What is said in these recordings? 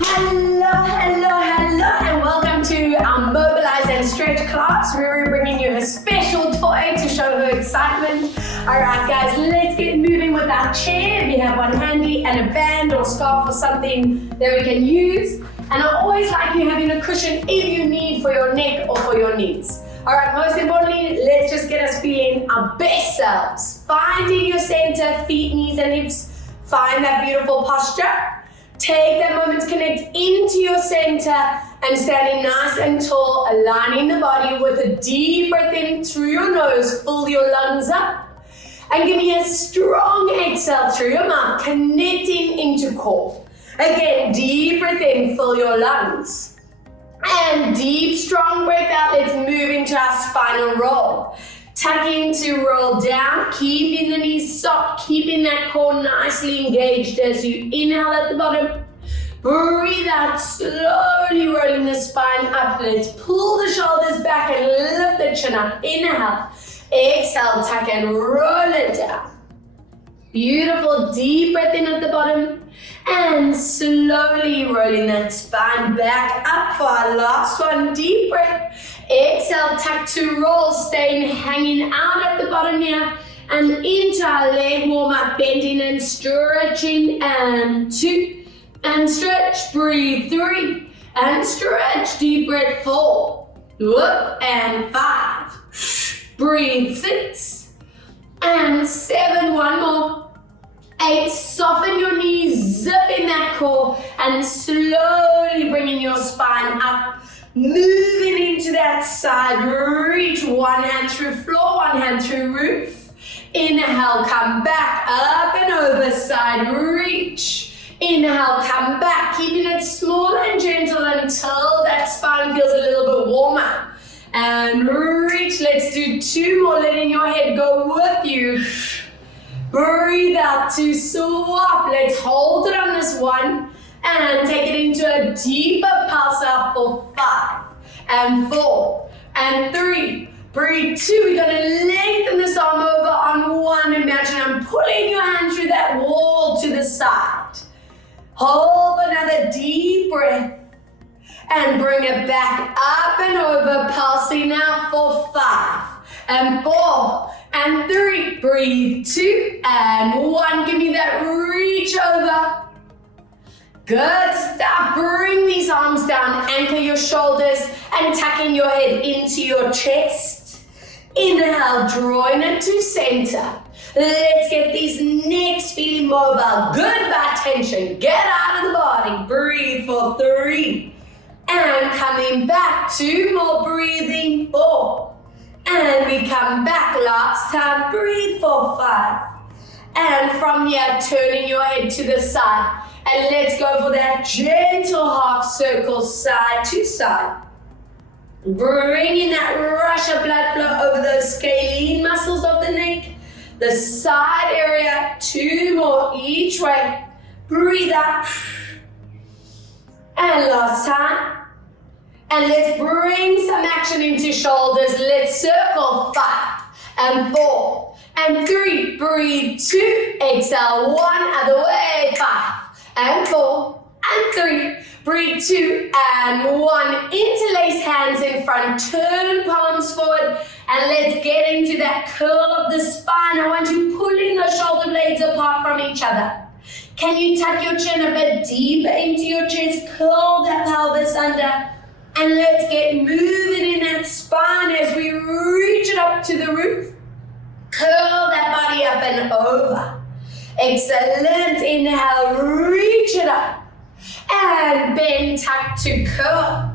Hello, and welcome to our Mobilize and Stretch class, where we're bringing you a special toy to show her excitement. All right, guys, let's get moving with our chair. We have one handy and a band or scarf or something that we can use. And I always like you having a cushion if you need for your neck or for your knees. All right, most importantly, let's just get us feeling our best selves. Finding your center, feet, knees, and hips. Find that beautiful posture. Take that moment to connect into your center and standing nice and tall, aligning the body with a deep breath in through your nose. Fill your lungs up. And give me a strong exhale through your mouth, connecting into core. Again, deep breath in, fill your lungs. And deep, strong breath out. Let's move into our spinal roll. Tucking to roll down, keeping the knees soft, keeping that core nicely engaged as you inhale at the bottom. Breathe out, slowly rolling the spine up. Let's pull the shoulders back and lift the chin up. Inhale, exhale, tuck and roll it down. Beautiful, deep breath in at the bottom. And slowly rolling that spine back up for our last one. Deep breath. Exhale, tuck to roll, staying hanging out at the bottom here. And into our leg warm-up, bending and stretching. And 2. And stretch, breathe 3. And stretch, deep breath 4. Whoop, and 5. Breathe 6. And 7, one more. 8, soften your knees, zip in that core, and slowly bringing your spine up, moving into that side reach. One hand through floor, one hand through roof. Inhale, come back, up and over, side reach. Inhale, come back, keeping it small and gentle until that spine feels a little bit warmer. And reach, let's do 2 more, letting your head go with you. Breathe out to swap. Let's hold it on this one and take it into a deeper pulse out for 5 and 4 and 3. Breathe 2. We're going to lengthen this arm over on 1. Imagine I'm pulling your hand through that wall to the side. Hold another deep breath and bring it back up and over, pulsing out for 5 and 4 and 3. Breathe 2 and 1. Give me that reach over. Good stuff. Bring these arms down, anchor your shoulders and tucking your head into your chest. Inhale, drawing it to center. Let's get these necks feeling mobile. Good back tension. Get out of the body. Breathe for 3. And coming back, 2 more, breathing 4. And we come back, last time, breathe for 5. And from here, turning your head to the side. And let's go for that gentle half circle, side to side. Bringing that rush of blood flow over those scalene muscles of the neck. The side area, 2 more each way. Breathe out. And last time. And let's bring some action into shoulders. Let's circle 5 and 4 and 3. Breathe 2. Exhale 1. Other way. 5 and 4 and 3. Breathe 2 and 1. Interlace hands in front. Turn palms forward. And let's get into that curl of the spine. I want you pulling the shoulder blades apart from each other. Can you tuck your chin a bit deeper into your chest? Curl that pelvis under. And let's get moving in that spine as we reach it up to the roof. Curl that body up and over. Excellent. Inhale, reach it up. And bend, tuck to curl.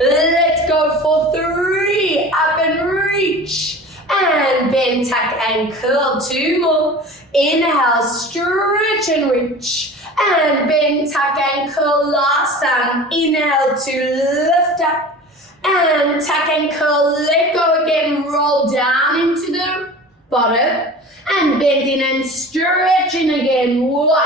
Let's go for 3. Up and reach. And bend, tuck and curl. 2 more. Inhale, stretch and reach. And bend, tuck and curl. Last time. Inhale to lift up. And tuck and curl. Let go again. Roll down into the bottom. And bending and stretching again. 1.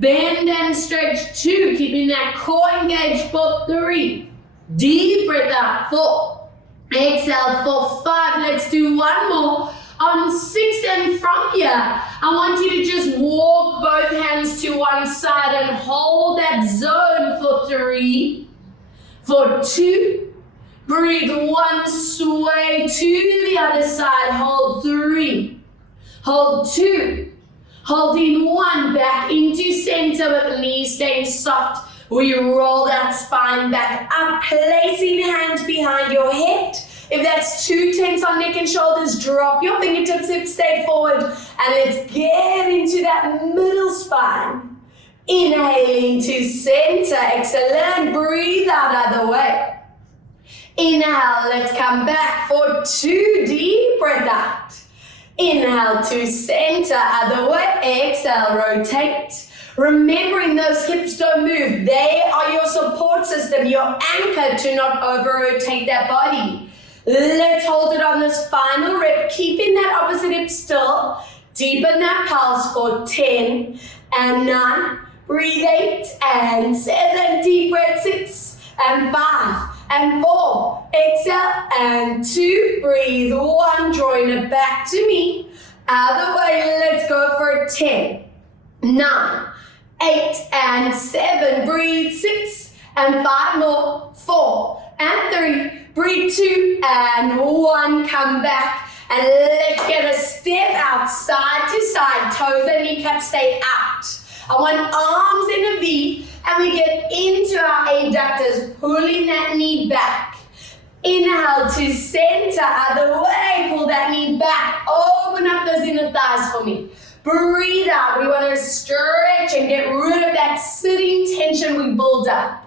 Bend and stretch. 2. Keeping that core engaged for 3. Deep breath out. 4. Exhale for 5. Let's do 1 more. On 6 and from here, I want you to just walk both hands to one side and hold that zone for for 3, for 2, breathe 1, sway to the other side, hold 3, hold 2, holding 1, back into center with knees staying soft. We roll that spine back up, placing hands behind your head. If that's too tense on neck and shoulders, drop your fingertips, hips stay forward, and let's get into that middle spine. Inhaling to center, excellent, breathe out other way. Inhale, let's come back for 2, deep breath out. Inhale to center, other way, exhale, rotate. Remembering those hips don't move, they are your support system, your anchor to not over-rotate that body. Let's hold it on this final rep, keeping that opposite hip still. Deepen that pulse for 10 and 9, breathe 8 and 7, deep breath 6 and 5 and 4, exhale and 2, breathe 1, drawing it back to me. Other way, let's go for 10, 9, 8 and 7, breathe 6 and 5 more, 4 and 3, breathe 2 and 1, come back and let's get a step out, side to side, toes and kneecaps stay out. I want arms in a V and we get into our adductors, pulling that knee back. Inhale to center, other way, pull that knee back, open up those inner thighs for me. Breathe out, we want to stretch and get rid of that sitting tension we build up.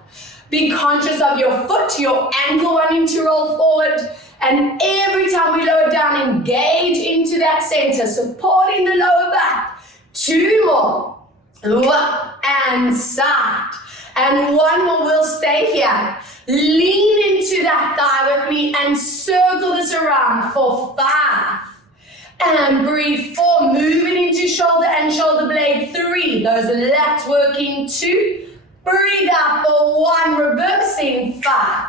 Be conscious of your foot, your ankle wanting to roll forward, and every time we lower down, engage into that center, supporting the lower back. 2 more, up and side, and 1 more, we'll stay here. Lean into that thigh with me and circle this around for 5. And breathe 4, moving into shoulder and shoulder blade 3. Those lats working 2. Breathe out for 1, reversing 5.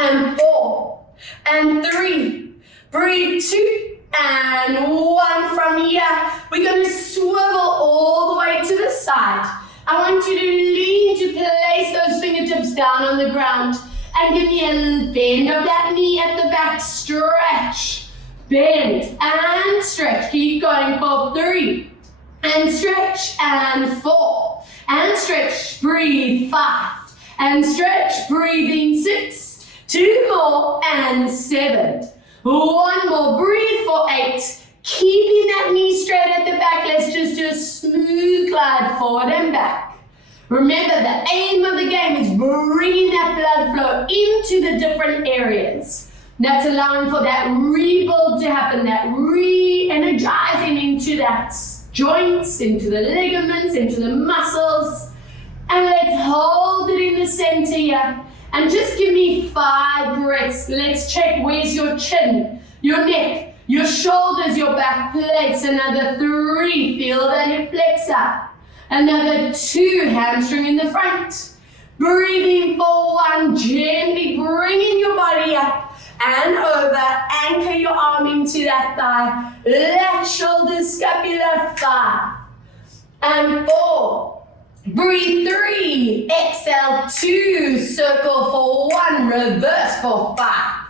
And 4. And 3. Breathe 2. And 1 from here. We're going to swivel all the way to the side. I want you to lean to place those fingertips down on the ground. And give me a little bend of that knee at the back. Stretch. Bend and stretch. Keep going for 3. And stretch and 4. And stretch. Breathe 5. And stretch. Breathing 6. 2 more and 7. 1 more. Breathe for 8. Keeping that knee straight at the back. Let's just do a smooth glide forward and back. Remember, the aim of the game is bringing that blood flow into the different areas. That's allowing for that rebuild to happen, that re-energizing into that joints, into the ligaments, into the muscles. And let's hold it in the center here. And just give me 5 breaths. Let's check where's your chin, your neck, your shoulders, your back plates. Another 3, feel that hip flex up. Another 2, hamstring in the front. Breathing for 1, gently bringing your body up and over, anchor your arm into that thigh, left shoulder, scapula, 5, and 4, breathe 3, exhale 2, circle for 1, reverse for 5,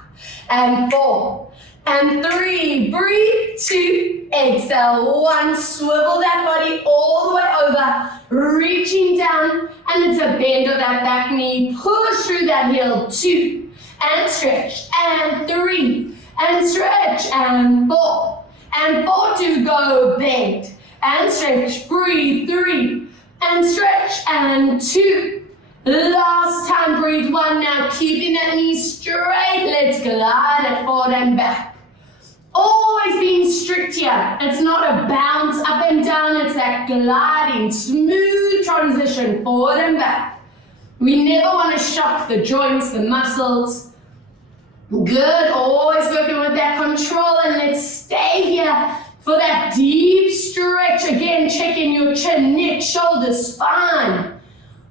and 4, and 3, breathe 2, exhale 1, swivel that body all the way over, reaching down, and it's a bend of that back knee, push through that heel, 2, and stretch, and 3, and stretch, and 4, and 4 to go, bend, and stretch, breathe 3, and stretch, and 2, last time, breathe 1, now keeping that knee straight, let's glide it forward and back. Always being strict here, it's not a bounce up and down, it's that gliding, smooth transition forward and back. We never want to shock the joints, the muscles. Good, always working with that control, and let's stay here for that deep stretch. Again, checking your chin, neck, shoulders, spine.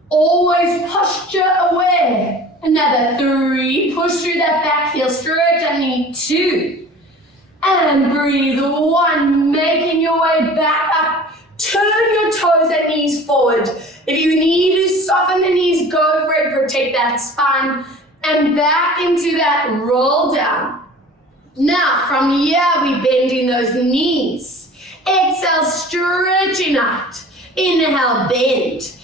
Always posture aware. Another 3, push through that back heel, stretch, I need 2. And breathe 1, making your way back up. Turn your toes and knees forward. If you need to soften the knees, go for it. that spine, and back into that roll down. Now, from here, we bend in those knees. Exhale, stretching out. Inhale, bend.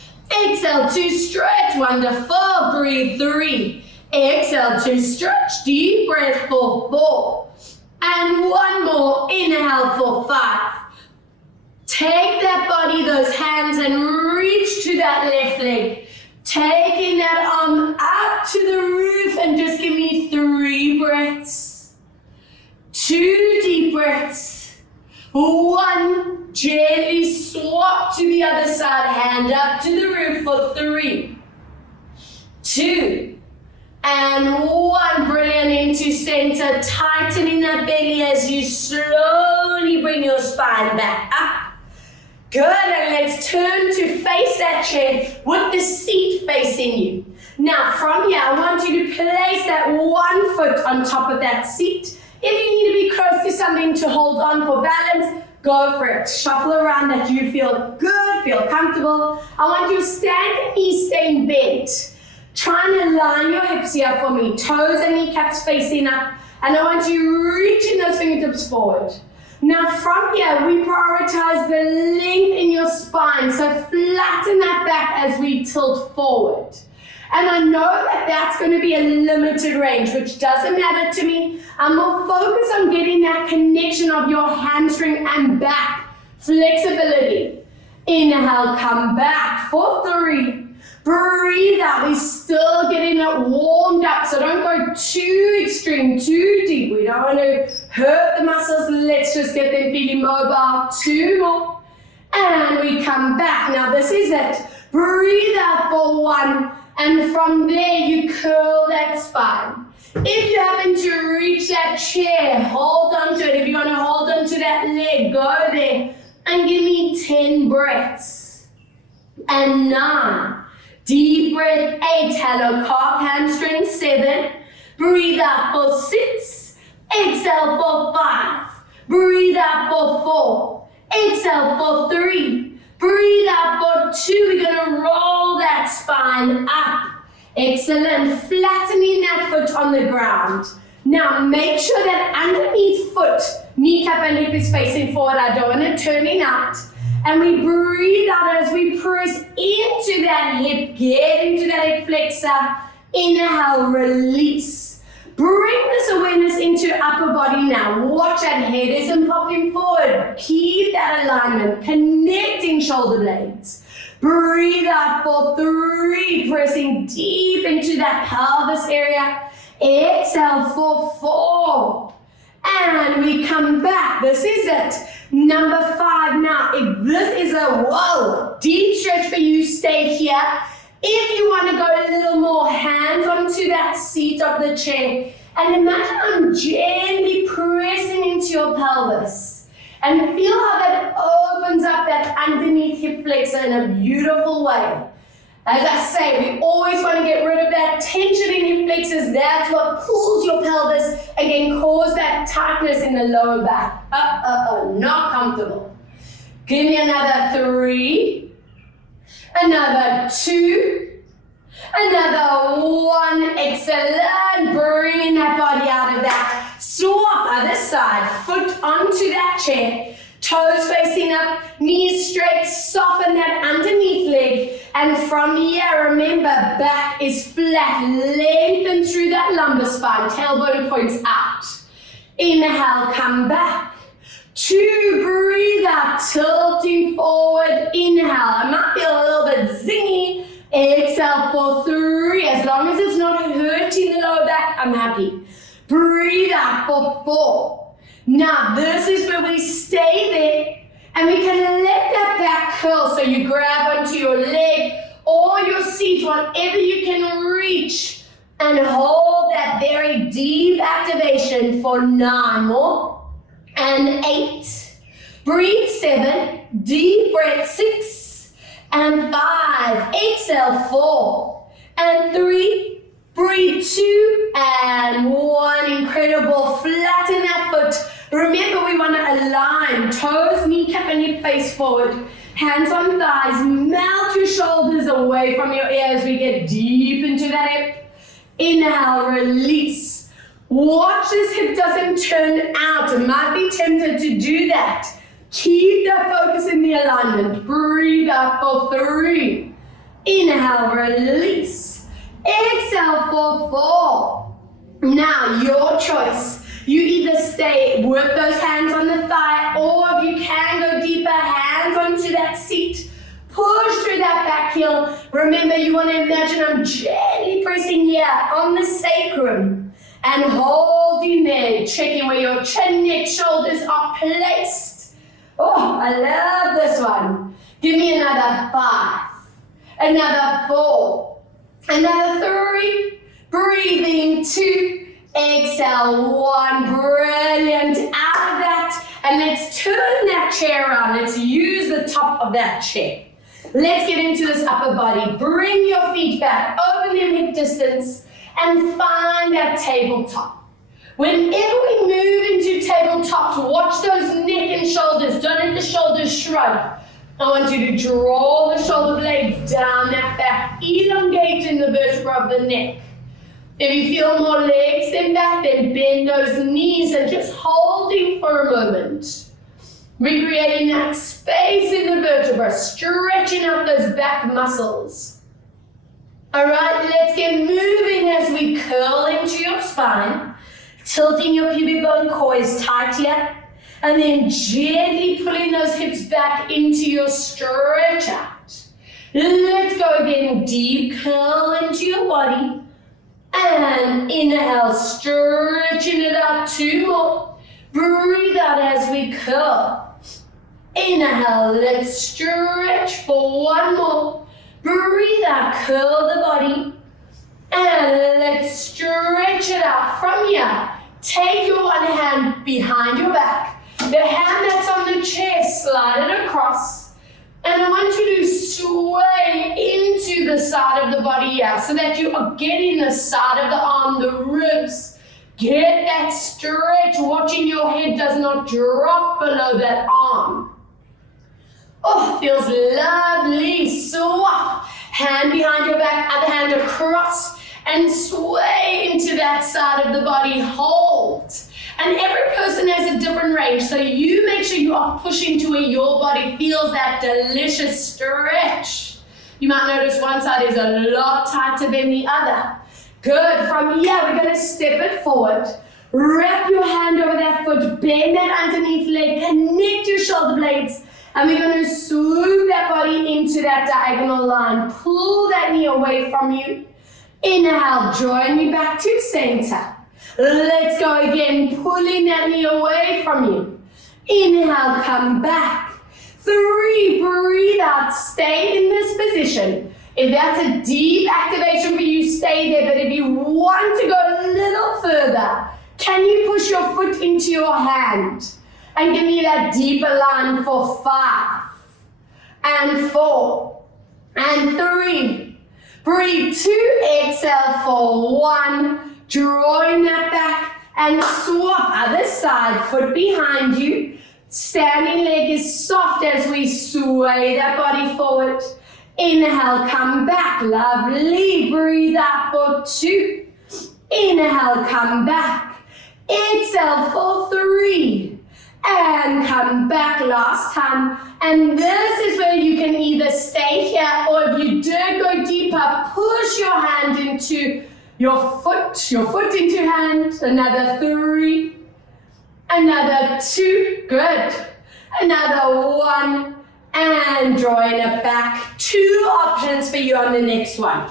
Exhale to stretch, wonderful. Breathe 3. Exhale to stretch, deep breath for 4. And one more, inhale for 5. Take that body, those hands, and reach to that left leg. Taking that arm up to the roof, and just give me 3 breaths. 2 deep breaths. 1, gently swap to the other side, hand up to the roof for 3, 2, and 1. Brilliant, into center, tightening that belly as you slowly bring your spine back up. Good, and let's turn to face that chair with the seat facing you. Now from here, I want you to place that 1 foot on top of that seat. If you need to be close to something to hold on for balance, go for it. Shuffle around that you feel good, feel comfortable. I want you to stand and knees staying bent. Try and align your hips here for me. Toes and kneecaps facing up. And I want you reaching those fingertips forward. Now from here, we prioritize the length in your spine. So flatten that back as we tilt forward. And I know that that's going to be a limited range, which doesn't matter to me. I'm more focused on getting that connection of your hamstring and back flexibility. Inhale, come back for 3. Breathe out. We're still getting it warmed up, so don't go too extreme, too deep. We don't want to hurt the muscles. Let's just get them feeling mobile. 2 more. And we come back. Now this is it. Breathe out for 1. And from there, you curl that spine. If you happen to reach that chair, hold on to it. If you're going to hold on to that leg, go there. And give me 10 breaths. And 9. Deep breath, 8. Hello, calf, hamstring, 7. Breathe out for 6. Exhale for 5. Breathe out for 4. Exhale for 3. Breathe out for 2. We're going to roll that spine up. Excellent. Flattening that foot on the ground. Now make sure that underneath foot, kneecap and hip is facing forward. I don't want it turning out. And we breathe out as we press into that hip. Get into that hip flexor. Inhale, release. Bring this awareness into upper body now. Watch that head isn't popping forward. Keep that alignment, connecting shoulder blades. Breathe out for 3, pressing deep into that pelvis area. Exhale for 4. And we come back. This is it. Number 5 now. If this is a deep stretch for you, stay here. If you want to go a little more hands onto that seat of the chair, and imagine I'm gently pressing into your pelvis. And feel how that opens up that underneath hip flexor in a beautiful way. As I say, we always want to get rid of that tension in hip flexors. That's what pulls your pelvis and can cause that tightness in the lower back. Not comfortable. Give me another 3. Another 2. Another 1. Excellent. Bringing that body out of that. Swap other side. Foot onto that chair. Toes facing up. Knees straight. Soften that underneath leg. And from here, remember, back is flat. Lengthen through that lumbar spine. Tailbone points out. Inhale, come back. 2, breathe out, tilting forward. Inhale, I might feel a little bit zingy. Exhale for 3. As long as it's not hurting the lower back, I'm happy. Breathe out for 4. Now, this is where we stay there. And we can let that back curl, so you grab onto your leg or your seat, whatever you can reach, and hold that very deep activation for 9 more, and 8. Breathe 7, deep breath 6, and 5. Exhale 4, and 3. Breathe 2, and 1. Incredible. Flatten that foot. Remember, we want to align toes, kneecap, and hip face forward. Hands on thighs. Melt your shoulders away from your ears. We get deep into that hip. Inhale, release. Watch this hip doesn't turn out. You might be tempted to do that. Keep that focus in the alignment. Breathe out for 3. Inhale, release. Exhale for 4. Now, your choice. You either stay, work those hands on the thigh, or if you can go deeper, hands onto that seat. Push through that back heel. Remember, you want to imagine I'm gently pressing here on the sacrum and holding there, checking where your chin, neck, shoulders are placed. Oh, I love this one. Give me another 5, another 4, another 3. Breathing 2. Exhale, 1, brilliant, out of that, and let's turn that chair around. Let's use the top of that chair. Let's get into this upper body. Bring your feet back, open them hip distance, and find that tabletop. Whenever we move into tabletops, watch those neck and shoulders. Don't let the shoulders shrug. I want you to draw the shoulder blades down that back, elongating the vertebra of the neck. If you feel more legs than back, then bend those knees and just holding for a moment. Recreating that space in the vertebra, stretching out those back muscles. All right, let's get moving as we curl into your spine, tilting your pubic bone coils tight here, and then gently pulling those hips back into your stretch out. Let's go again, deep curl into your body. And inhale, stretching it out, 2 more. Breathe out as we curl. Inhale, let's stretch for 1 more. Breathe out, curl the body. And let's stretch it out from here. Take your one hand behind your back. The hand that's on the chest, slide it across. And I want you to sway into the side of the body here so that you are getting the side of the arm, the ribs. Get that stretch, watching your head does not drop below that arm. Oh, feels lovely. Swap. Hand behind your back, other hand across, and sway into that side of the body. Hold. And every person has a different range, so you make sure you are pushing to where your body feels that delicious stretch. You might notice one side is a lot tighter than the other. Good. From here, we're going to step it forward. Wrap your hand over that foot, bend that underneath leg, connect your shoulder blades, and we're going to swoop that body into that diagonal line. Pull that knee away from you. Inhale, join me back to center. Let's go again, pulling that knee away from you. Inhale, come back. 3, breathe out, stay in this position. If that's a deep activation for you, stay there. But if you want to go a little further, can you push your foot into your hand? And give me that deeper line for 5, and 4, and 3. Breathe 2, exhale for 1. Drawing that back and swap. Other side, foot behind you. Standing leg is soft as we sway that body forward. Inhale, come back. Lovely. Breathe out for 2. Inhale, come back. Exhale for 3. And come back last time. And this is where you can either stay here, or if you do go deeper, push your hand into your foot into hand. Another 3. Another 2. Good. Another 1. And drawing it back. 2 options for you on the next one.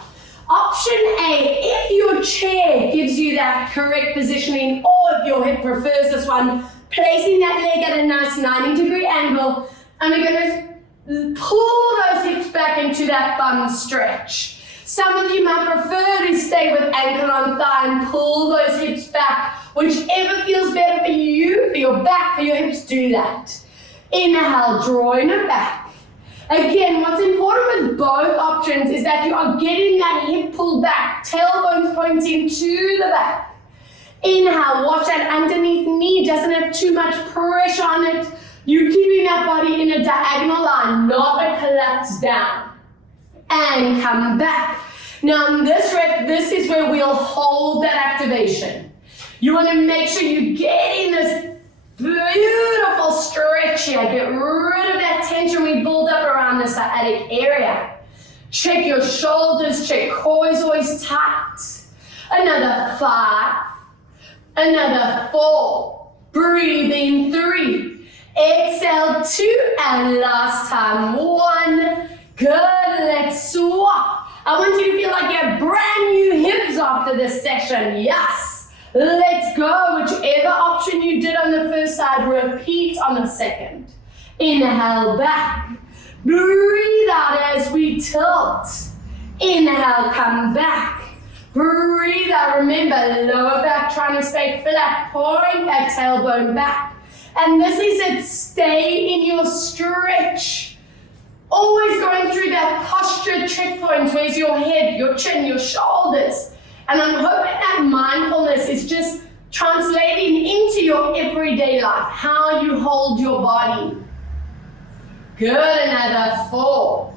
Option A, if your chair gives you that correct positioning, or if your hip prefers this one, placing that leg at a nice 90-degree angle, and we're going to pull those hips back into that bum stretch. Some of you might prefer to stay with ankle on thigh and pull those hips back. Whichever feels better for you, for your back, for your hips, do that. Inhale, drawing it back. Again, what's important with both options is that you are getting that hip pulled back, tailbones pointing to the back. Inhale, watch that underneath knee doesn't have too much pressure on it. You're keeping that body in a diagonal line, not a collapse down. And come back. Now in this rep, this is where we'll hold that activation. You want to make sure you get in this beautiful stretch here. Get rid of that tension we build up around the sciatic area. Check your shoulders, check core is always tight. Another 5, another 4. Breathe in 3. Exhale 2, and last time 1. Good, let's swap. I want you to feel like you have brand new hips after this session. Yes. Let's go. Whichever option you did on the first side, repeat on the second. Inhale back. Breathe out as we tilt. Inhale, come back. Breathe out. Remember, lower back trying to stay flat. Point that tailbone back. And this is it. Stay in your stretch. Always going through that posture checkpoints. Where's your head, your chin, your shoulders? And I'm hoping that mindfulness is just translating into your everyday life, how you hold your body. Good, another 4,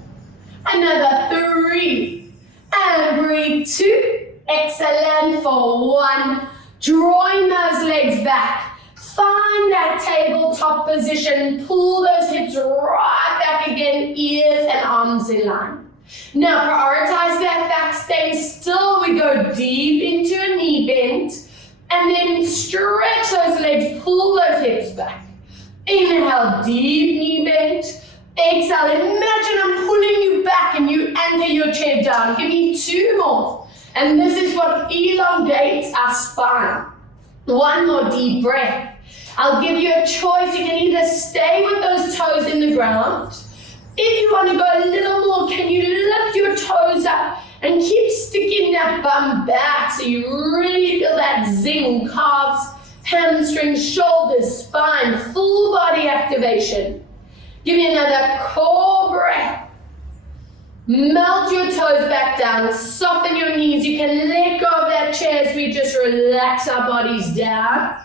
another 3, and breathe 2. Excellent for 1. Drawing those legs back. Find that tabletop position, pull those hips right back again, ears and arms in line. Now prioritize that back, staying still. We go deep into a knee bend, and then stretch those legs, pull those hips back. Inhale, deep knee bend. Exhale, imagine I'm pulling you back and you anchor your chair down. Give me 2 more. And this is what elongates our spine. 1 more deep breath. I'll give you a choice. You can either stay with those toes in the ground. If you want to go a little more, can you lift your toes up and keep sticking that bum back so you really feel that zing, calves, hamstrings, shoulders, spine, full body activation. Give me another core breath. Melt your toes back down, soften your knees. You can let go of that chair as we just relax our bodies down.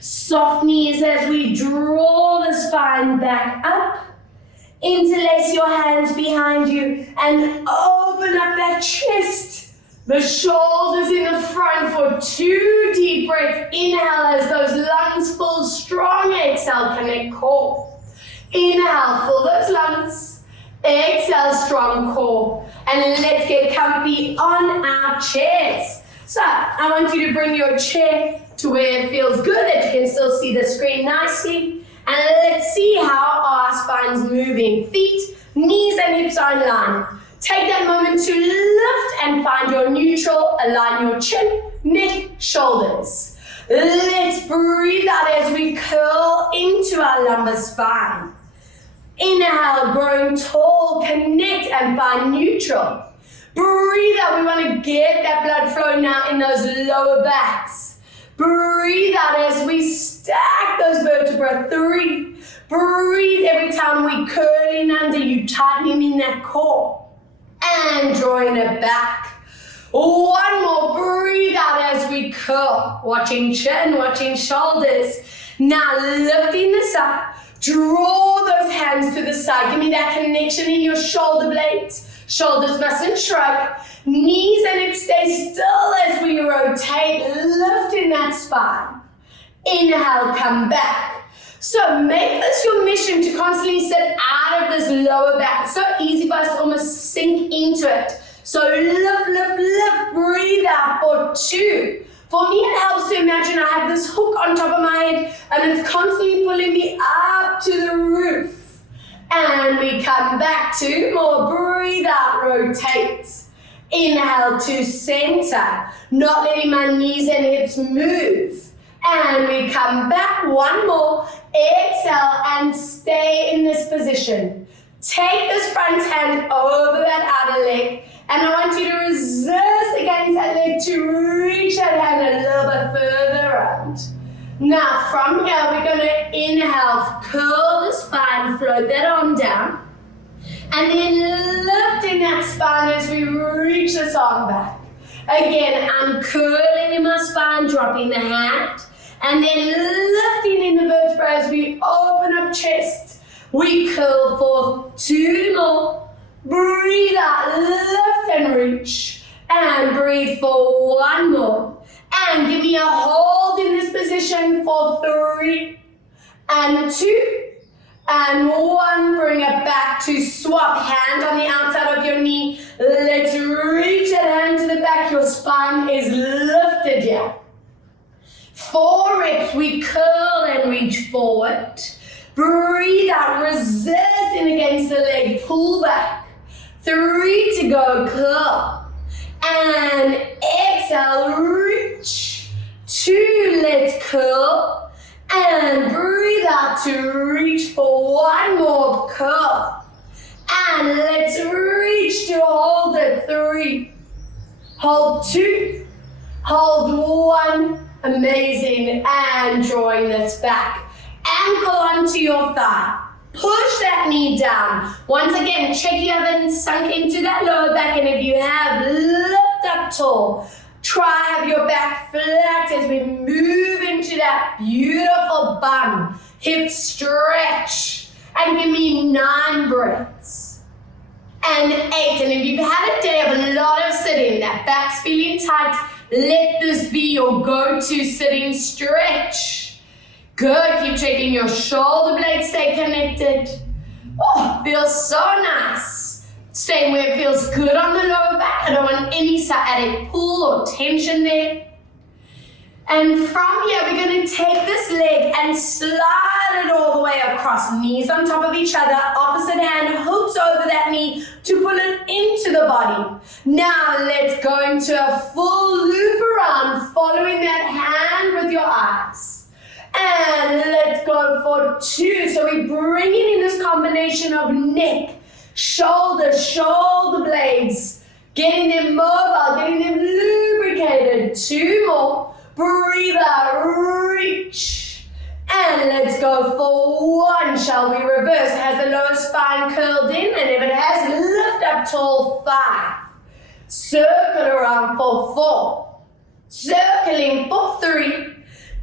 Soft knees as we draw the spine back up. Interlace your hands behind you and open up that chest. The shoulders in the front for 2 deep breaths. Inhale as those lungs full, strong. Exhale, connect core. Inhale, fill those lungs. Exhale, strong core. And let's get comfy on our chairs. So I want you to bring your chair to where it feels good, that you can still see the screen nicely. And let's see how our spine's moving. Feet, knees and hips are in line. Take that moment to lift and find your neutral. Align your chin, neck, shoulders. Let's breathe out as we curl into our lumbar spine. Inhale, growing tall, connect and find neutral. Breathe out. We want to get that blood flow now in those lower backs. Breathe out as we stack those vertebrae. 3. Breathe every time we curl in under you, tightening in that core. And drawing it back. 1 more. Breathe out as we curl. Watching chin, watching shoulders. Now lifting this up. Draw those hands to the side. Give me that connection in your shoulder blades. Shoulders mustn't shrug. Knees and hips stay still as we rotate, lifting that spine. Inhale, come back. So make this your mission to constantly sit out of this lower back. It's so easy for us to almost sink into it. So lift, lift, lift. Breathe out for 2. For me, it helps to imagine I have this hook on top of my head and it's constantly pulling me up to the roof. And we come back. 2 more. Breathe out, rotate. Inhale to center, not letting my knees and hips move. And we come back. 1 more. Exhale and stay in this position. Take this front hand over that outer leg. And I want you to resist against that leg to reach that hand a little bit further around. Now from here, we're going to inhale, curl the spine, float that arm down. And then lifting that spine as we reach this arm back. Again, I'm curling in my spine, dropping the hand. And then lifting in the vertebrae as we open up chest. We curl for 2 more. Breathe out, lift and reach. And breathe for one more. And give me a hold in this position for 3 and 2 and 1. Bring it back to swap. Hand on the outside of your knee. Let's reach that hand to the back. Your spine is lifted here. 4 reps. We curl and reach forward. Breathe out. Resisting against the leg. Pull back. 3 to go. Curl. And exhale, reach. 2, let's curl. And breathe out to reach for 1 more curl. And let's reach to hold it. 3. Hold 2. Hold 1. Amazing. And drawing this back. Ankle onto your thigh. Push that knee down. Once again, check you haven't sunk into that lower back, and if you have, lift up tall. Try have your back flat as we move into that beautiful bum. Hip stretch. And give me 9 breaths. And 8. And if you've had a day of a lot of sitting, that back's feeling tight, let this be your go-to sitting stretch. Good, keep checking your shoulder blades, stay connected. Oh, feels so nice. Staying where it feels good on the lower back. I don't want any sciatic pull or tension there. And from here, we're going to take this leg and slide it all the way across. Knees on top of each other, opposite hand hooks over that knee to pull it into the body. Now let's go into a full loop around, following that hand with your eyes. And let's go for 2. So we're bringing in this combination of neck, shoulder blades, getting them mobile, getting them lubricated. 2 more. Breathe out, reach. And let's go for 1. Shall we reverse? Has the lower spine curled in? And if it has, lift up tall. 5. Circle around for 4. Circling for 3.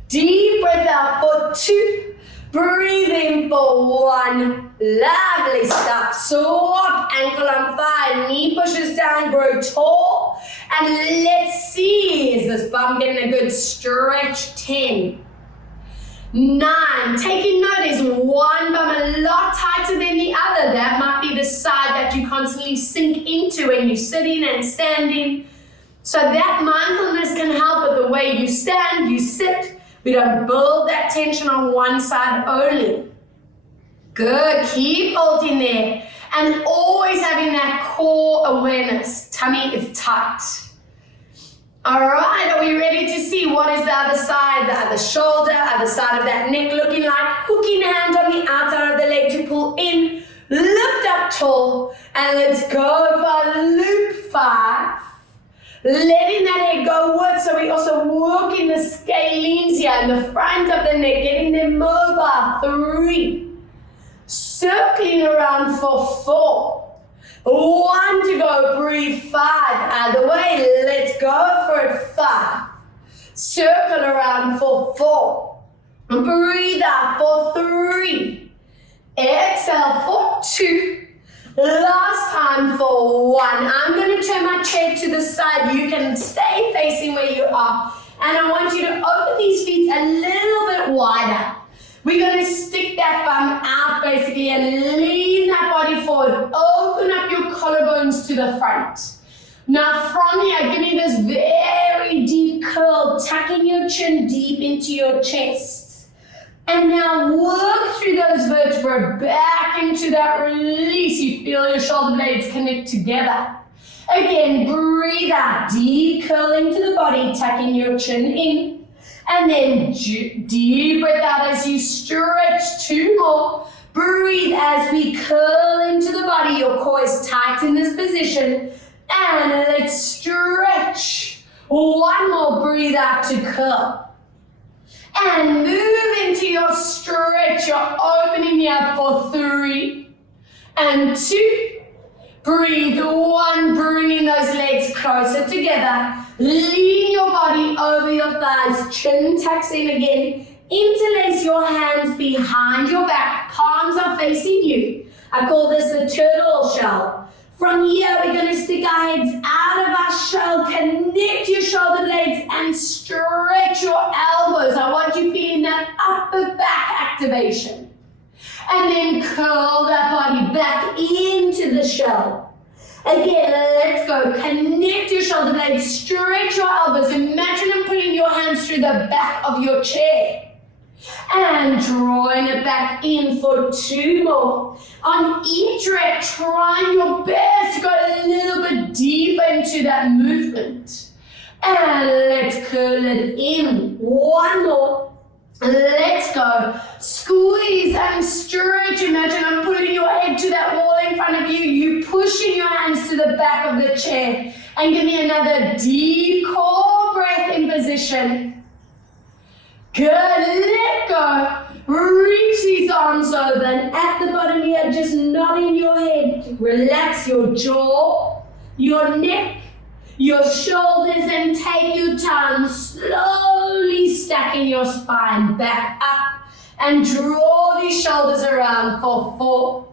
Deep breath out for 2. Breathing for 1. Lovely stuff. Swap, ankle on thigh, knee pushes down, grow tall. And let's see, is this bum getting a good stretch? 10. 9. Taking notice, one bum a lot tighter than the other. That might be the side that you constantly sink into when you're sitting and standing. So that mindfulness can help with the way you stand, you sit. We don't build that tension on one side only. Good, keep holding there. And always having that core awareness. Tummy is tight. All right, are we ready to see what is the other side, the other shoulder, other side of that neck looking like? Hooking hand on the outside of the leg to pull in. Lift up tall. And let's go for loop 5. Letting that head go with, so we also working the scalenes here in the front of the neck, getting them mobile. 3. Circling around for 4. 1 to go, breathe. 5. Other way, let's go for it. 5. Circle around for 4. Breathe out for 3. Exhale for 2. Last time for 1. I'm going to turn my chair to the side. You can stay facing where you are. And I want you to open these feet a little bit wider. We're going to stick that bum out basically and lean that body forward. Open up your collarbones to the front. Now from here, give me this very deep curl, tucking your chin deep into your chest. And now work through those vertebrae back into that release. You feel your shoulder blades connect together. Again, breathe out, deep curling to the body, tucking your chin in. And then deep breath out as you stretch. 2 more. Breathe as we curl into the body. Your core is tight in this position. And let's stretch. 1 more, breathe out to curl. And move into your stretch. You're opening here for 3 and 2. Breathe. 1, bringing those legs closer together. Lean your body over your thighs. Chin tucks in again. Interlace your hands behind your back. Palms are facing you. I call this the turtle shell. From here, we're going to stick our heads out of our shell, connect your shoulder blades and stretch your elbows. I want you feeling that upper back activation. And then curl that body back into the shell. Again, let's go. Connect your shoulder blades, stretch your elbows. Imagine I'm pulling your hands through the back of your chair. And drawing it back in for 2 more. On each rep, trying your best to go a little bit deeper into that movement. And let's curl it in. 1 more. Let's go. Squeeze and stretch. Imagine I'm pulling your head to that wall in front of you. You pushing your hands to the back of the chair. And give me another deep core breath in position. Good. Let go. Reach these arms over. And at the bottom here, just nodding your head. Relax your jaw, your neck, your shoulders, and take your time, slowly stacking your spine back up and draw these shoulders around for 4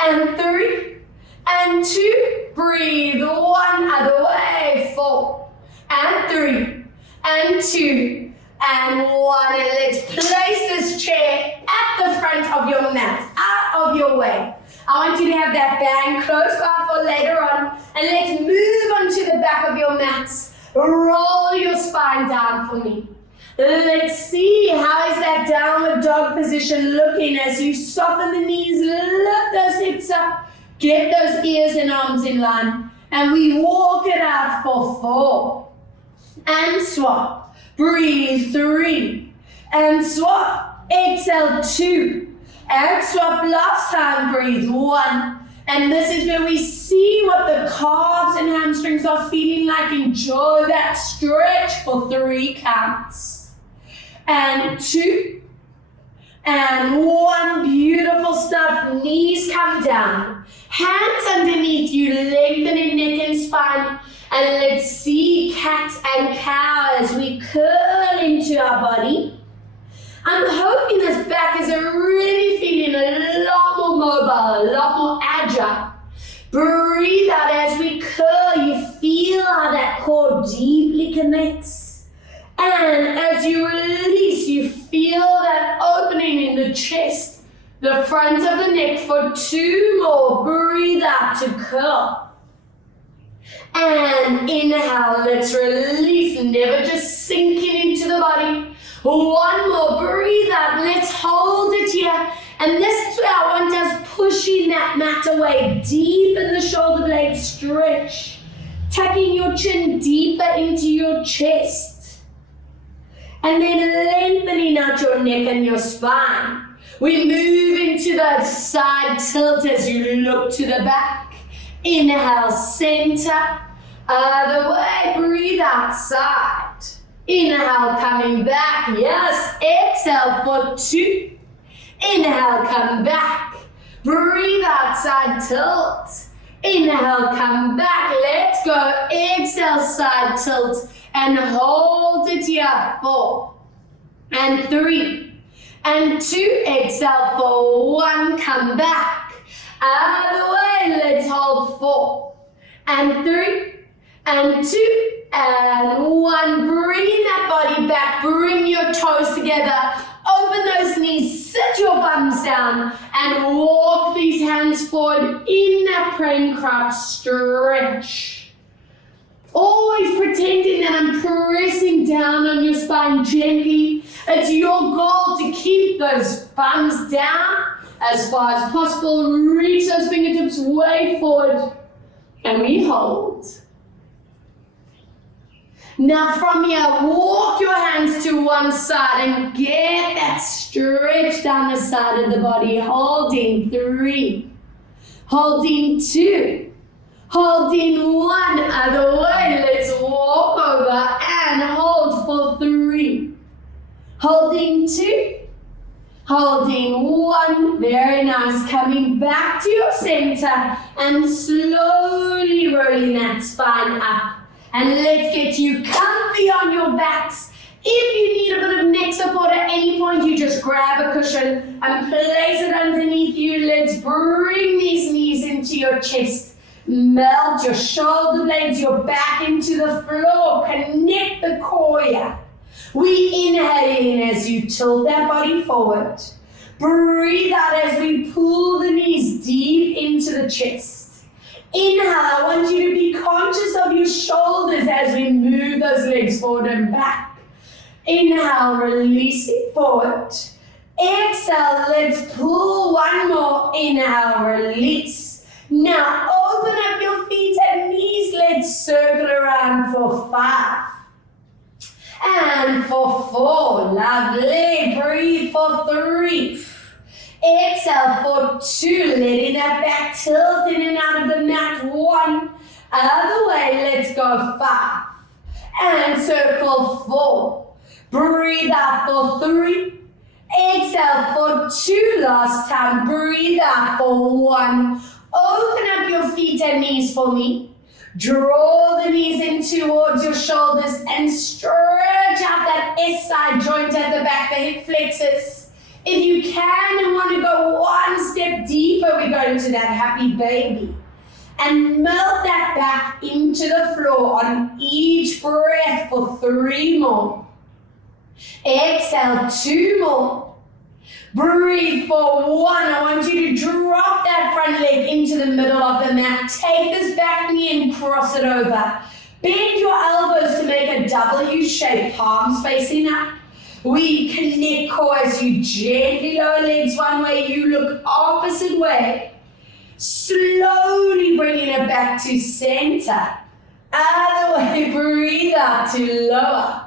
and 3 and 2. Breathe 1 other way. 4 and 3 and 2 and 1. And let's place this chair at the front of your mat, out of your way. I want you to have that band close by for later on. And let's move onto the back of your mats. Roll your spine down for me. Let's see, how is that downward dog position looking as you soften the knees, lift those hips up, get those ears and arms in line. And we walk it out for 4. And swap. Breathe 3. And swap. Exhale 2. And swap last time, breathe 1. And this is where we see what the calves and hamstrings are feeling like. Enjoy that stretch for 3 counts. And 2. And 1. Beautiful stuff. Knees come down. Hands underneath you, lengthening neck and spine. And let's see cat and cow as we curl into our body. I'm hoping this back is really feeling a lot more mobile, a lot more agile. Breathe out as we curl. You feel how that core deeply connects. And as you release, you feel that opening in the chest, the front of the neck for 2 more. Breathe out to curl. And inhale, let's release, never just sinking into the body. 1 more, breathe out, let's hold it here. And this is where I want us pushing that mat away, deep in the shoulder blades, stretch. Tucking your chin deeper into your chest. And then lengthening out your neck and your spine. We move into that side tilt as you look to the back. Inhale, center. Other way, breathe out, side. Inhale, coming back, yes. Exhale for 2. Inhale, come back. Breathe out, side tilt. Inhale, come back, let's go. Exhale, side tilt. And hold it here, 4 and 3 and 2. Exhale for 1, come back. Other way, let's hold 4 and 3 and 2 and 1. Bring that body back, bring your toes together, open those knees, sit your bums down and walk these hands forward in that praying crouch, stretch. Always pretending that I'm pressing down on your spine gently. It's your goal to keep those bums down as far as possible. Reach those fingertips way forward and we hold. Now from here, walk your hands to one side and get that stretch down the side of the body. Holding 3, holding 2, holding 1. Other way, let's walk over and hold for 3. Holding 2, holding 1. Very nice. Coming back to your center and slowly rolling that spine up. And let's get you comfy on your backs. If you need a bit of neck support at any point, you just grab a cushion and place it underneath you. Let's bring these knees into your chest. Melt your shoulder blades, your back into the floor. Connect the core here. We inhale in as you tilt that body forward. Breathe out as we pull the knees deep into the chest. Inhale, I want you to be conscious of your shoulders as we move those legs forward and back. Inhale, release it forward. Exhale, let's pull one more. Inhale, release. Now open up your feet and knees. Let's circle around for 5. And for 4. Lovely. Breathe for 3. Exhale for 2. Letting that back tilt in and out of the mat. 1. Other way. Let's go 5. And circle 4. Breathe out for 3. Exhale for 2. Last time. Breathe out for 1. Open up your feet and knees for me. Draw the knees in towards your shoulders and stretch out that S-side joint at the back, the hip flexors. If you can and want to go one step deeper, we go into that happy baby. And melt that back into the floor on each breath for 3 more. Exhale, 2 more. Breathe for 1. I want you to drop that front leg into the middle of the mat. Take this back knee and cross it over. Bend your elbows to make a W shape, palms facing up. We connect core as you gently lower legs one way, you look opposite way. Slowly bringing it back to center. Other way, breathe out to lower.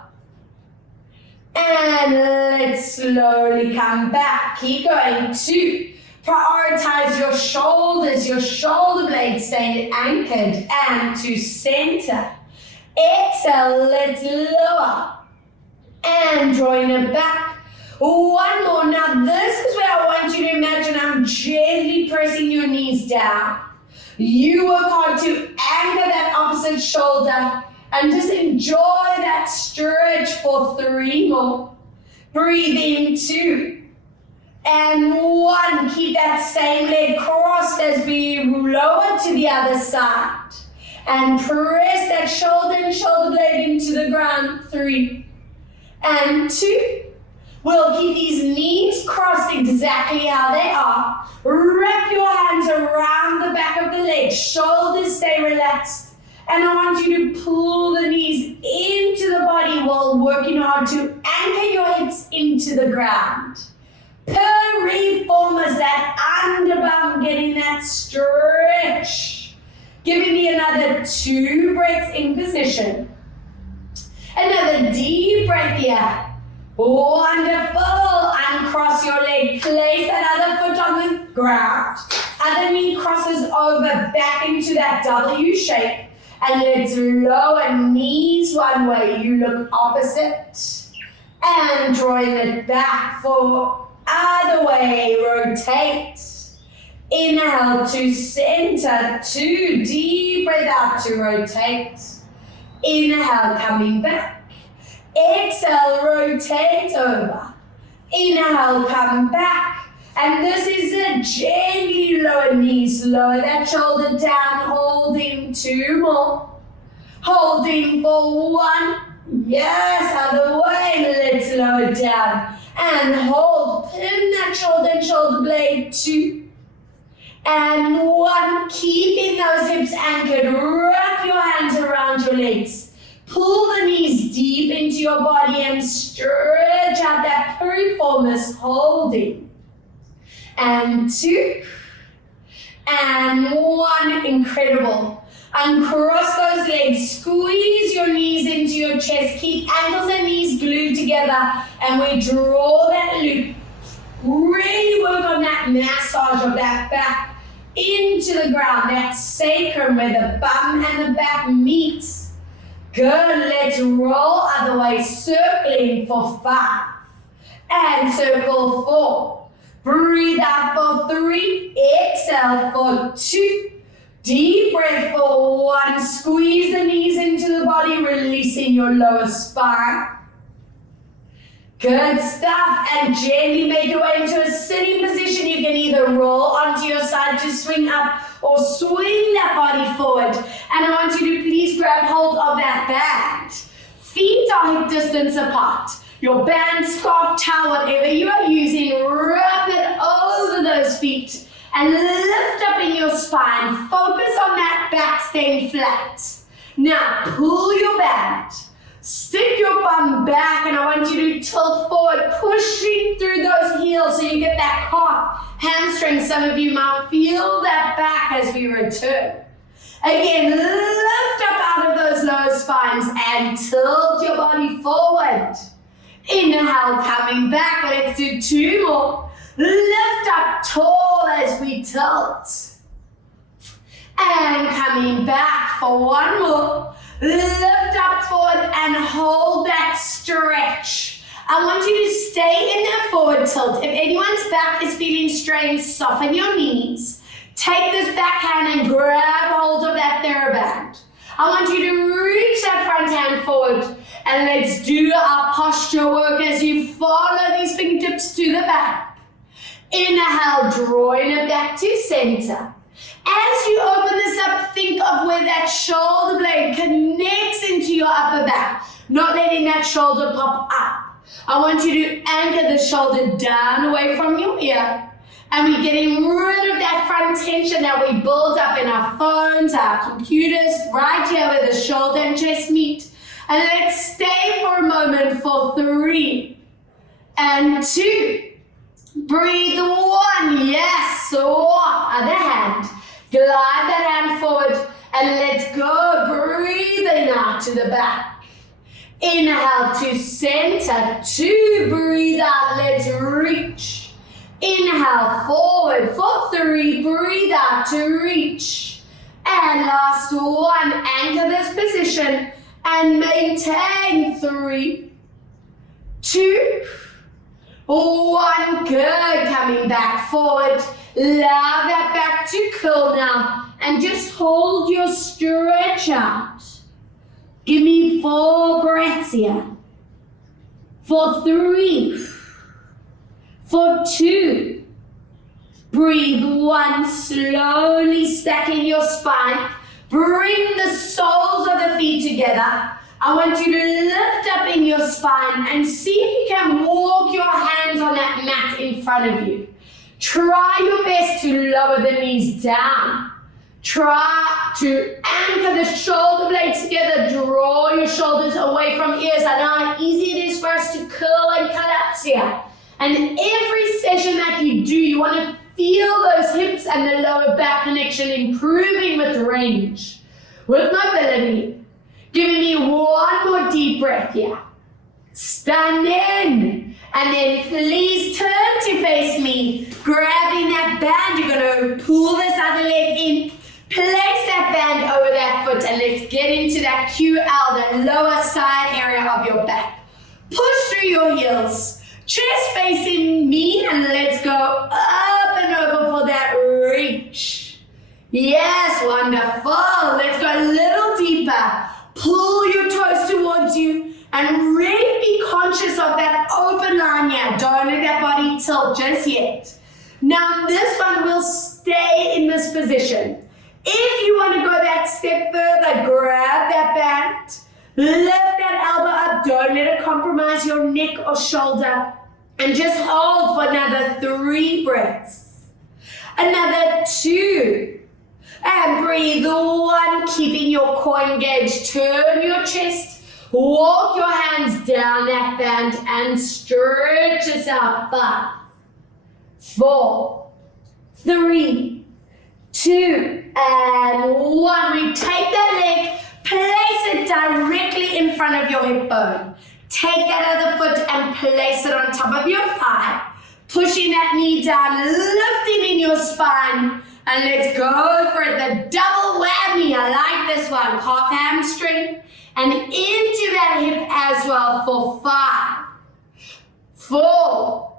And let's slowly come back. Keep going. 2. Prioritize your shoulders, your shoulder blades staying anchored and to center. Exhale, let's lower. And drawing it back. 1 more. Now this is where I want you to imagine I'm gently pressing your knees down. You work hard to anchor that opposite shoulder. And just enjoy that stretch for 3 more. Breathe in 2. And 1. Keep that same leg crossed as we lower to the other side. And press that shoulder and shoulder blade into the ground. 3. And 2. We'll keep these knees crossed exactly how they are. Wrap your hands around the back of the legs. Shoulders stay relaxed. And I want you to pull the knees into the body while working hard to anchor your hips into the ground. Piriformis, that underbum, getting that stretch. Giving me another 2 breaths in position. Another deep breath here. Wonderful. Uncross your leg. Place that other foot on the ground. Other knee crosses over back into that W shape. And let's lower knees one way. You look opposite. And drawing it back for other way. Rotate. Inhale to center. 2. Deep breath out to rotate. Inhale, coming back. Exhale, rotate over. Inhale, come back. And this is a gently lower knees. Lower that shoulder down, holding 2 more. Holding for 1. Yes, other way. Let's lower down. And hold. Pin that shoulder and shoulder blade. 2. And 1. Keeping those hips anchored. Wrap your hands around your legs. Pull the knees deep into your body and stretch out that piriformis, holding. And 2. And 1. Incredible. Uncross those legs. Squeeze your knees into your chest. Keep ankles and knees glued together. And we draw that loop. Really work on that massage of that back into the ground. That sacrum where the bum and the back meet. Good. Let's roll other way. Circling for 5. And circle 4. Breathe out for 3. Exhale for 2. Deep breath for 1. Squeeze the knees into the body, releasing your lower spine. Good stuff. And gently make your way into a sitting position. You can either roll onto your side to swing up, or or swing that body forward. And I want you to please grab hold of that band. Feet are hip distance apart. Your band, scarf, towel, whatever you are using, wrap it over those feet and lift up in your spine. Focus on that back staying flat. Now pull your band. Stick your bum back, and I want you to tilt forward, pushing through those heels so you get that calf, hamstring. Some of you might feel that back as we return. Again, lift up out of those lower spines and tilt your body forward. Inhale, coming back. Let's do 2 more. Lift up tall as we tilt. And coming back for 1 more. Lift up forward and hold that stretch. I want you to stay in that forward tilt. If anyone's back is feeling strained, soften your knees. Take this back hand and grab hold of that TheraBand. I want you to reach that front hand forward, and let's do our posture work as you follow these fingertips to the back. Inhale, drawing it back to center. As you open this up, think of where that shoulder blade connects into your upper back, not letting that shoulder pop up. I want you to anchor the shoulder down away from your ear, and we're getting rid of that front tension that we build up in our phones, our computers, right here where the shoulder and chest meet. And let's stay for a moment for 3 and 2. Breathe 1, yes, swap, other hand. Glide that hand forward and let's go, breathing out to the back. Inhale to center, 2, breathe out, let's reach. Inhale forward for 3, breathe out to reach. And last 1, anchor this position and maintain 3, 2, 1, good, coming back forward. Allow that back to curl now and just hold your stretch out. Give me 4 breaths here. For 3, for 2, breathe 1, slowly stacking your spine. Bring the soles of the feet together. I want you to lift up in your spine and see if you can walk your hands on that mat in front of you. Try your best to lower the knees down. Try to anchor the shoulder blades together. Draw your shoulders away from ears. I know how easy it is for us to curl and collapse here. And every session that you do, you want to feel those hips and the lower back connection improving with range, with mobility. Giving me 1 more deep breath here. Stand in. And then please turn to face me. Grabbing that band, you're going to pull this other leg in. Place that band over that foot and let's get into that QL, the lower side area of your back. Push through your heels. Chest facing me and let's go up and over for that reach. Yes, wonderful. Let's go a little deeper. Pull your toes towards you and really be conscious of that open line here. Don't let that body tilt just yet. Now this one will stay in this position. If you want to go that step further, grab that band, lift that elbow up, don't let it compromise your neck or shoulder, and just hold for another 3 breaths. Another 2. And breathe 1, keeping your core engaged. Turn your chest, walk your hands down that band and stretch us out. 5, 4, 3, 2, and 1. We take that leg, place it directly in front of your hip bone. Take that other foot and place it on top of your thigh. Pushing that knee down, lifting in your spine. And let's go for it, the double whammy. I like this one. Calf hamstring and into that hip as well for 5, 4,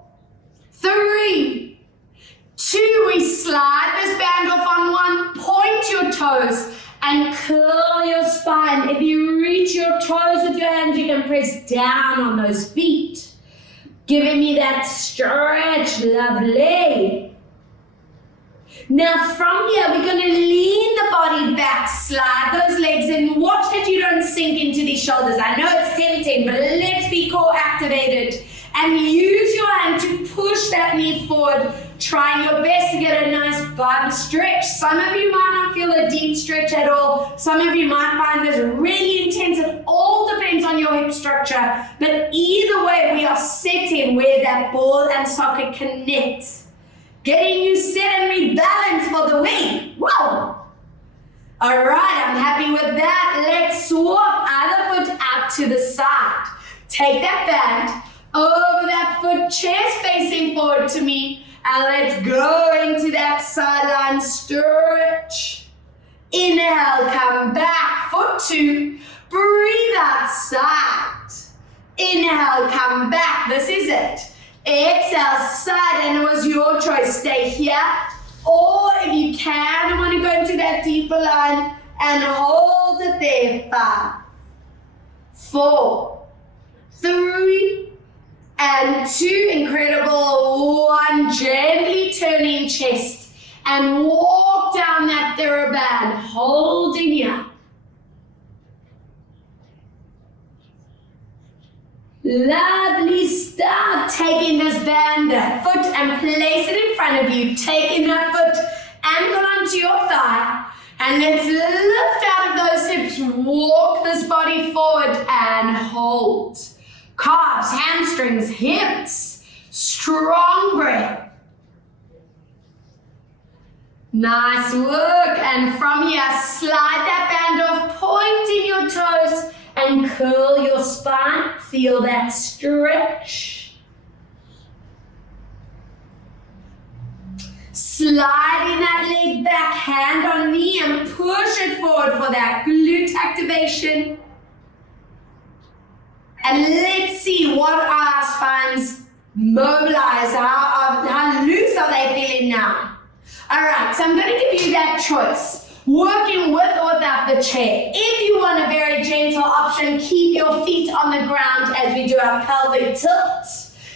3, 2. We slide this band off on 1. Point your toes and curl your spine. If you reach your toes with your hands, you can press down on those feet. Giving me that stretch, lovely. Now from here, we're going to lean the body back, slide those legs in. Watch that you don't sink into these shoulders. I know it's tempting, but let's be core activated. And use your hand to push that knee forward, trying your best to get a nice bum stretch. Some of you might not feel a deep stretch at all. Some of you might find this really intense. It all depends on your hip structure. But either way, we are setting where that ball and socket connect. Getting you set and rebalanced for the week. Whoa! All right, I'm happy with that. Let's swap other foot out to the side. Take that band over that foot, chest facing forward to me, and let's go into that sideline stretch. Inhale, come back, foot 2, breathe out side. Inhale, come back, this is it. Exhale, side, and it was your choice, stay here, or if you can, I want to go into that deeper line and hold it there, 5, 4, 3, and 2, incredible, 1, gently turning chest and walk down that TheraBand, holding here. Lovely, start taking this band, foot, and place it in front of you, taking that foot, ankle onto your thigh, and let's lift out of those hips, walk this body forward and hold. Calves, hamstrings, hips, strong breath. Nice work, and from here, slide that band off, pointing your toes and curl your spine. Feel that stretch. Sliding that leg back, hand on knee, and push it forward for that glute activation. And let's see what our spines mobilize. How loose are they feeling now? All right, so I'm going to give you that choice. Working with or without the chair. If you want a very gentle option, keep your feet on the ground as we do our pelvic tilt.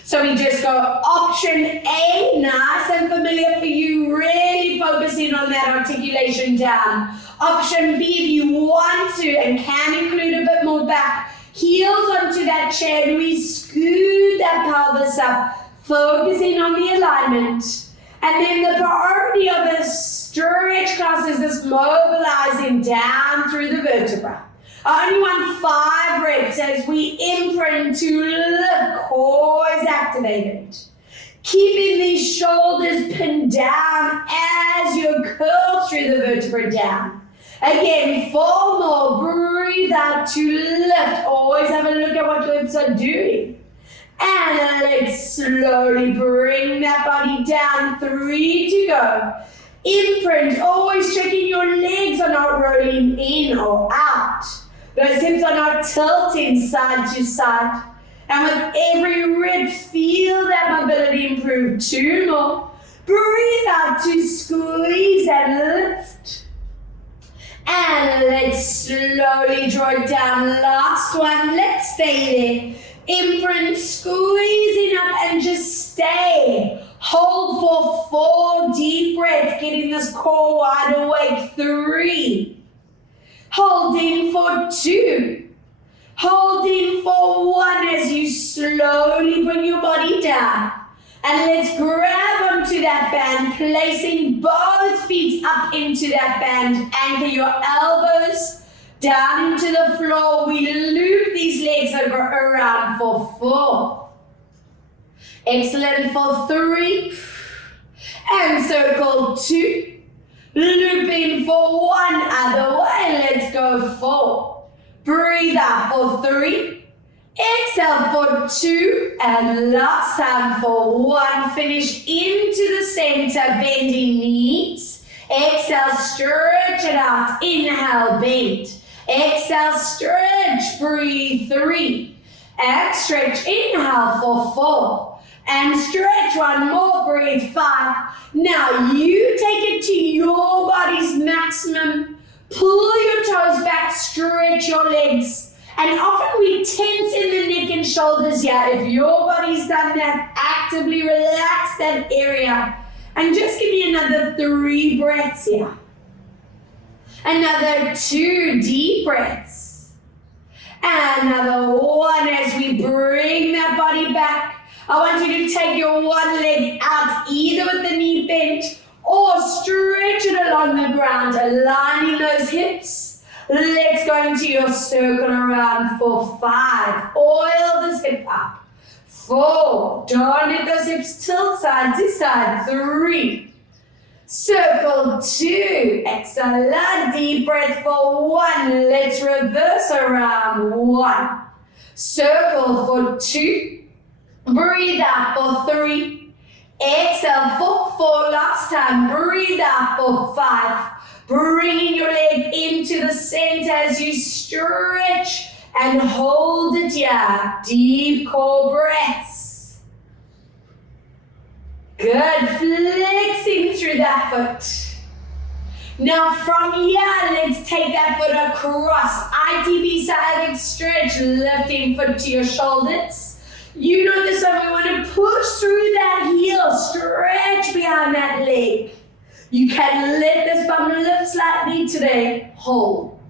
So we just go option A, nice and familiar for you, really focusing on that articulation down. Option B, if you want to and can include a bit more back, heels onto that chair, and we scoot that pelvis up, focusing on the alignment. And then the priority of this stretch class is this mobilizing down through the vertebra. I only want 5 reps as we imprint to lift, core is activated. Keeping these shoulders pinned down as you curl through the vertebra down. Again, 4 more, breathe out to lift. Always have a look at what your hips are doing. And let's slowly bring that body down, 3 to go. Imprint, always checking your legs are not rolling in or out. Those hips are not tilting side to side. And with every rep, feel that mobility improve. 2 more. Breathe out to squeeze and lift. And let's slowly draw it down. Last one, let's stay there. Imprint, squeezing up and just stay. Hold for 4 deep breaths, getting this core wide awake. 3. Holding for 2. Holding for 1 as you slowly bring your body down. And let's grab onto that band, placing both feet up into that band. Anchor your elbows down into the floor. We loop these legs around for 4. Excellent for 3. And circle 2. Looping for 1 other way. Let's go 4. Breathe out for 3. Exhale for 2. And last time for 1. Finish into the center, bending knees. Exhale, stretch it out. Inhale, bend. Exhale, stretch, breathe 3. And stretch, inhale for 4. And stretch 1 more, breathe 5. Now you take it to your body's maximum. Pull your toes back, stretch your legs. And often we tense in the neck and shoulders here. If your body's done that, actively relax that area. And just give me another 3 breaths here. Another 2 deep breaths. And another 1 as we bring that body back. I want you to take your one leg out, either with the knee bent or stretch it along the ground, aligning those hips. Let's go into your circle around for 5. Oil this hip up. 4. Don't let those hips tilt side to side. 3. Circle 2. Exhale, deep breath for 1. Let's reverse around. 1. Circle for 2. Breathe out for 3. Exhale for 4. Last time. Breathe out for 5. Bringing your leg into the center as you stretch and hold it here. Deep core breaths. Good. Flexing through that foot. Now from here, let's take that foot across. ITB sciatic stretch, lifting foot to your shoulders. You know this one, we want to push through that heel, stretch behind that leg. You can let this bum lift slightly today, hold.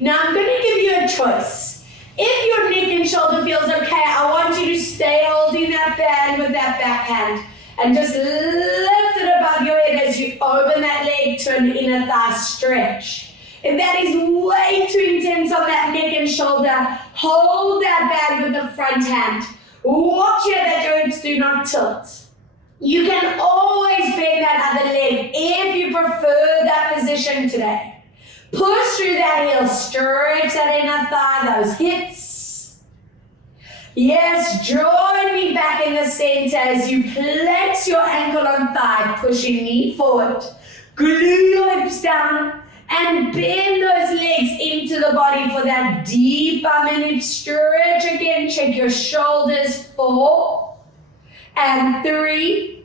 Now I'm going to give you a choice. If your neck and shoulder feels okay, I want you to stay holding that band with that backhand and just lift it above your head as you open that leg to an inner thigh stretch. If that is way too intense on that neck and shoulder, hold that band with the front hand. Watch here that your hips do not tilt. You can always bend that other leg if you prefer that position today. Push through that heel, stretch that inner thigh, those hips. Yes, join me back in the center as you flex your ankle on thigh, pushing knee forward. Glue your hips down and bend those legs into the body for that deep bum and hip stretch. Again, check your shoulders. 4 and 3.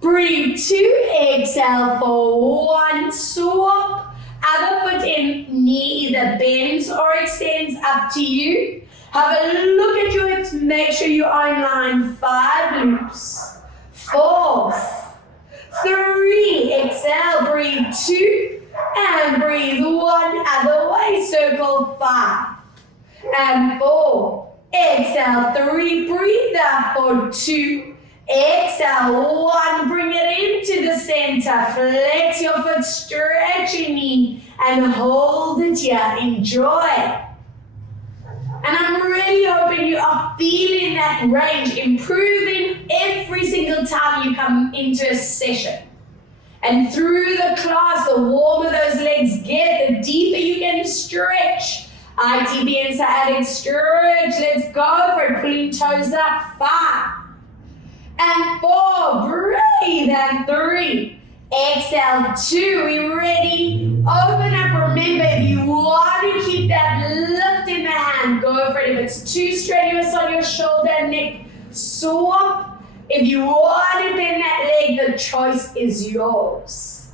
Breathe 2. Exhale for 1. Swap. Other foot in, knee either bends or extends, up to you. Have a look at your hips, make sure you are in line. 5 loops. 4, 3, exhale, breathe 2, and breathe 1, other way, circle 5, and 4, exhale, 3, breathe out for 2, exhale, 1, bring it into the center, flex your foot, stretch your knee, and hold it here, enjoy. And I'm really hoping you are feeling that range improving every single time you come into a session. And through the class, the warmer those legs get, the deeper you can stretch. ITB and sciatic stretch, let's go for it, pulling toes up. 5 and 4, breathe, and 3, exhale, 2, we ready? Open up, remember if you want to keep that lift in the hand, go for it. If it's too strenuous on your shoulder and neck, swap. If you want to bend that leg, the choice is yours.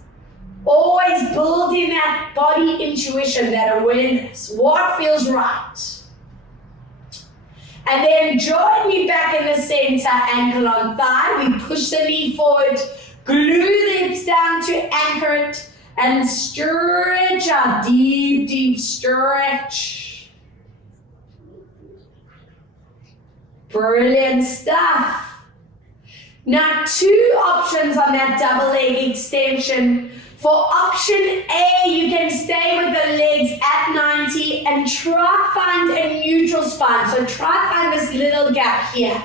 Always building that body intuition, that awareness, what feels right. And then join me back in the center, ankle on thigh. We push the knee forward, glue the hips down to anchor it, and stretch out, deep, deep stretch. Brilliant stuff. Now 2 options on that double leg extension. For option A, you can stay with the legs at 90 and try find a neutral spine. So try find this little gap here.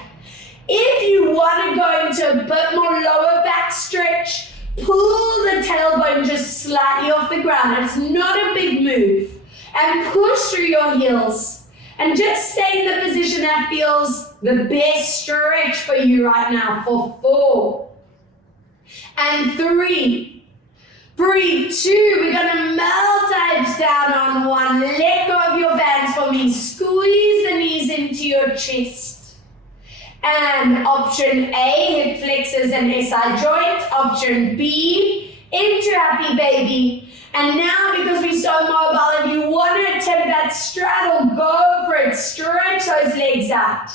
If you want to go into a bit more lower back stretch, pull the tailbone just slightly off the ground. It's not a big move. And push through your heels. And just stay in the position that feels the best stretch for you right now for 4 and 3. Breathe 2. We're going to melt our hips down on 1. Let go of your bands for me. Squeeze the knees into your chest. And option A, hip flexors and SI joint. Option B, into happy baby. And now, because we're so mobile, if you want to attempt that straddle, go for it. Stretch those legs out.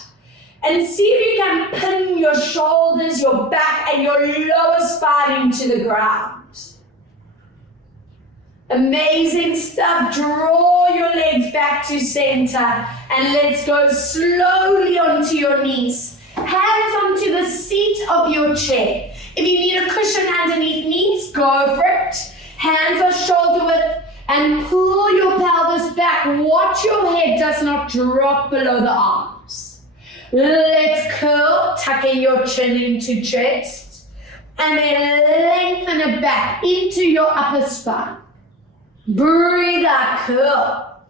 And see if you can pin your shoulders, your back, and your lower spine into the ground. Amazing stuff. Draw your legs back to center and let's go slowly onto your knees. Hands onto the seat of your chair. If you need a cushion underneath knees, go for it. Hands are shoulder width and pull your pelvis back. Watch your head does not drop below the arms. Let's curl, tucking your chin into chest and then lengthen it back into your upper spine. Breathe out, curl,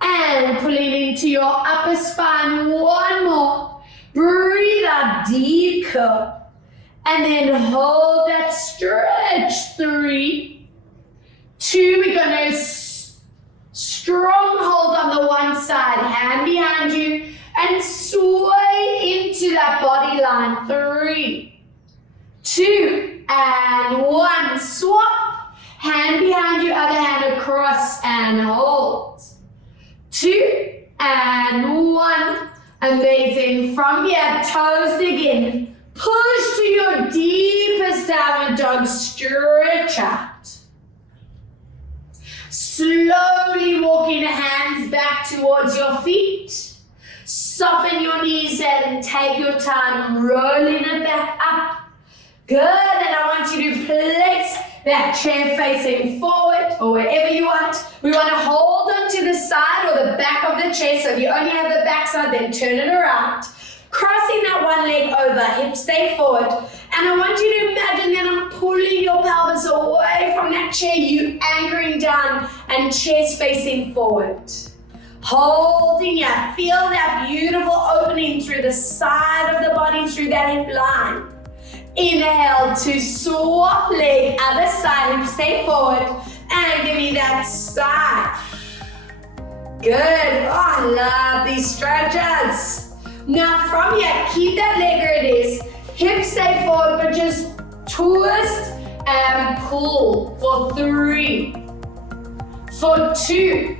and pulling into your upper spine. One more. Breathe out, deep curl, and then hold that stretch. 3, 2. We're going to strong hold on the one side, hand behind you, and sway into that body line. 3, 2, and 1. Swap. Hand behind you, other hand across and hold. 2 and 1. Amazing. From here, toes dig in. Push to your deepest downward dog. Stretch out. Slowly walking hands back towards your feet. Soften your knees and take your time rolling it back up. Good. And I want you to place that chair facing forward or wherever you want. We want to hold on to the side or the back of the chair. So if you only have the back side, then turn it around. Crossing that one leg over, hips stay forward. And I want you to imagine that I'm pulling your pelvis away from that chair, you anchoring down and chest facing forward. Holding here, feel that beautiful opening through the side of the body, through that hip line. Inhale to swap leg, other side, hip stay forward, and give me that side. Good. Oh, I love these stretches. Now from here, keep that leg where it is. Hips stay forward, but just twist and pull for 3, for 2,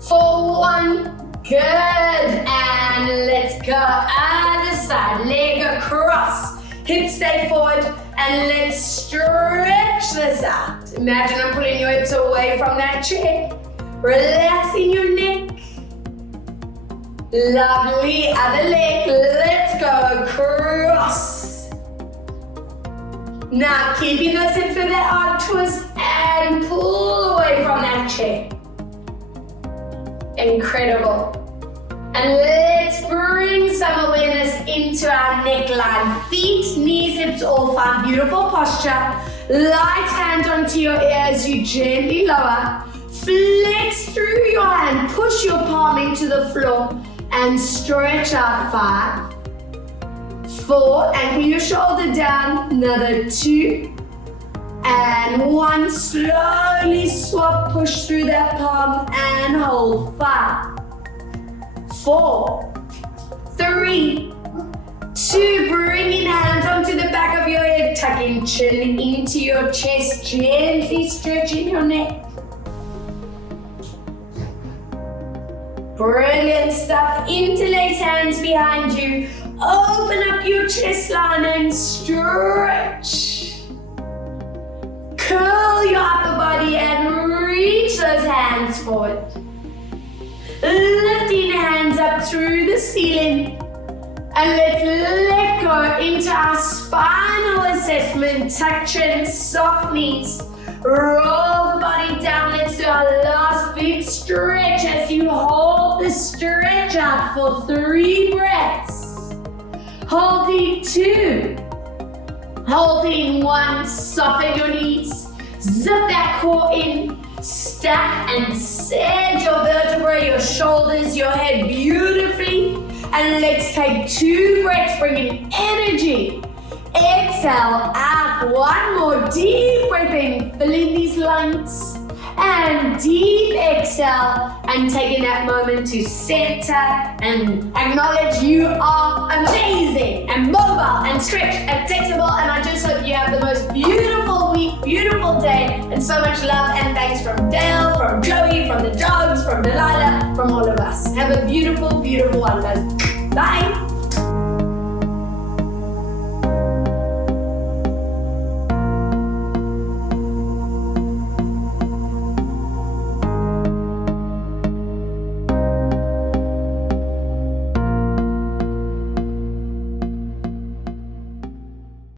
for 1. Good. And let's go other side, leg across. Hips stay forward and let's stretch this out. Imagine I'm pulling your hips away from that chair. Relaxing your neck. Lovely. Other leg. Let's go across. Now keeping those hips with that arm twist and pull away from that chair. Incredible. And let's bring some awareness into our neckline. Feet, knees, hips, all fine. Beautiful posture. Light hand onto your ear as you gently lower. Flex through your hand. Push your palm into the floor and stretch out. 5, 4. Anchor your shoulder down. Another 2 and 1. Slowly swap. Push through that palm and hold. 5, 4, 3, 2. Bringing hands onto the back of your head, tucking chin into your chest, gently stretching your neck. Brilliant stuff. Interlace hands behind you. Open up your chest line and stretch. Curl your upper body and reach those hands forward. Lifting hands up through the ceiling. And let's let go into our spinal assessment. Tuck chin, soft knees. Roll the body down. Let's do our last big stretch as you hold the stretch out for 3 breaths. Holding 2. Holding 1. Soften your knees. Zip that core in. Stack and set your vertebrae, your shoulders, your head beautifully. And let's take 2 breaths, bringing energy. Exhale out. 1 more deep breath in, filling these lungs. And deep exhale and taking that moment to center and acknowledge you are amazing and mobile and stretched and flexible. And I just hope you have the most beautiful week, beautiful day, and so much love and thanks from Dale, from Joey, from the dogs, from Delilah, from all of us. Have a beautiful, beautiful one, guys. Bye.